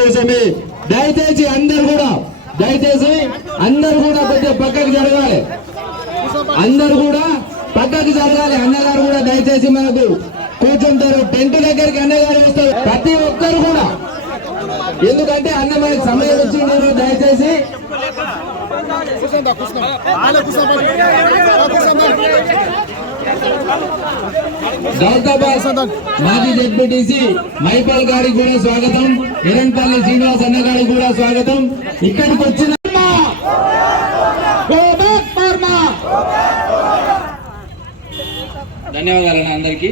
కోసమే దయచేసి అందరు కూడా కొద్దిగా పక్కకు జరగాలి, అందరు కూడా పక్కకు జరగాలి. అన్నగారు కూడా దయచేసి మనకు కూర్చుంటారు, టెంట్ దగ్గరికి అన్నగారు వస్తారు, ప్రతి ఒక్కరు కూడా. ఎందుకంటే అన్న మనకి సమయం వచ్చింది, దయచేసి మాజీ జెడ్పీటీసీ మైపాల్ గారికి కూడా స్వాగతం, ఎరంపల్లి శ్రీనివాస్ అన్న గారికి కూడా స్వాగతం. ఇక్కడికి వచ్చిన ధన్యవాదాలు అందరికీ.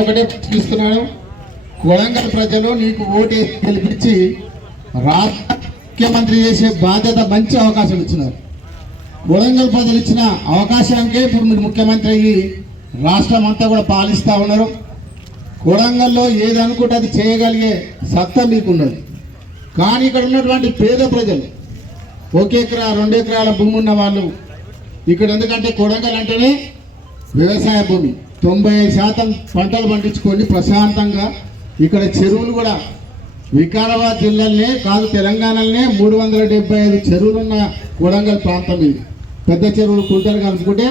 ఒకటే చూస్తున్నాను, కొడంగల్ ప్రజలు నీకు ఓటేసి గెలిపించి రాష్ట్ర ముఖ్యమంత్రి చేసే బాధ్యత, మంచి అవకాశం ఇచ్చినారు. కొడంగల్ ప్రజలు ఇచ్చిన అవకాశానికే ఇప్పుడు మీరు ముఖ్యమంత్రి అయ్యి రాష్ట్రం అంతా కూడా పాలిస్తూ ఉన్నారు. కొడంగల్లో ఏది అనుకుంటే అది చేయగలిగే సత్తా మీకున్నది. కానీ ఇక్కడ ఉన్నటువంటి పేద ప్రజలు, 1 ఎకరా 2 ఎకరాల భూమి ఉన్న వాళ్ళు ఇక్కడ, ఎందుకంటే కొడంగల్ అంటేనే వ్యవసాయ భూమి, 95% పంటలు పండించుకొని ప్రశాంతంగా ఇక్కడ చెరువులు కూడా వికారాబాద్ జిల్లాలోనే కాదు తెలంగాణలోనే 375 చెరువులున్న కొడంగల్ ప్రాంతం ఇది. పెద్ద చెరువులు కుంటలు కలుపుకుంటే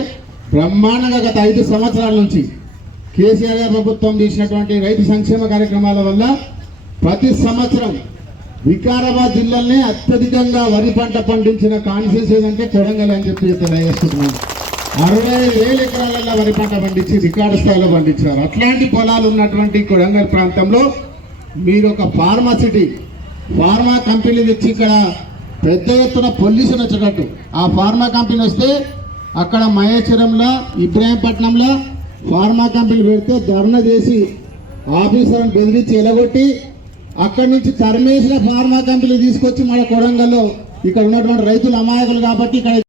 బ్రహ్మాండంగా గత 5 సంవత్సరాల నుంచి కేసీఆర్ ప్రభుత్వం తీసినటువంటి రైతు సంక్షేమ కార్యక్రమాల వల్ల ప్రతి సంవత్సరం వికారాబాద్ జిల్లాలోనే అత్యధికంగా వరి పంట పండించిన కాన్స్టిట్యూన్సీ ఏదంటే కొడంగల్ అని చెప్పి తెలియజేస్తున్నాను. 65,000 ఎకరాలలో వరి పంట పండించి రికార్డు స్థాయిలో పండించారు. అట్లాంటి పొలాలు ఉన్నటువంటి కొడంగల్ ప్రాంతంలో మీరు ఒక ఫార్మా కంపెనీ తెచ్చి ఇక్కడ పెద్ద ఎత్తున పొల్యూషన్ వచ్చేటట్టు, ఆ ఫార్మా కంపెనీ వస్తే అక్కడ మహేశ్వరంలో ఇబ్రాహీంపట్నంలో ఫార్మా కంపెనీ పెడితే ధర్నా చేసి ఆఫీసర్ని బెదిరించి ఎలగొట్టి అక్కడి నుంచి తరిమేసిన ఫార్మా కంపెనీ తీసుకొచ్చి మన కొడంగల్లో ఇక్కడ ఉన్నటువంటి రైతులు అమాయకులు కాబట్టి ఇక్కడ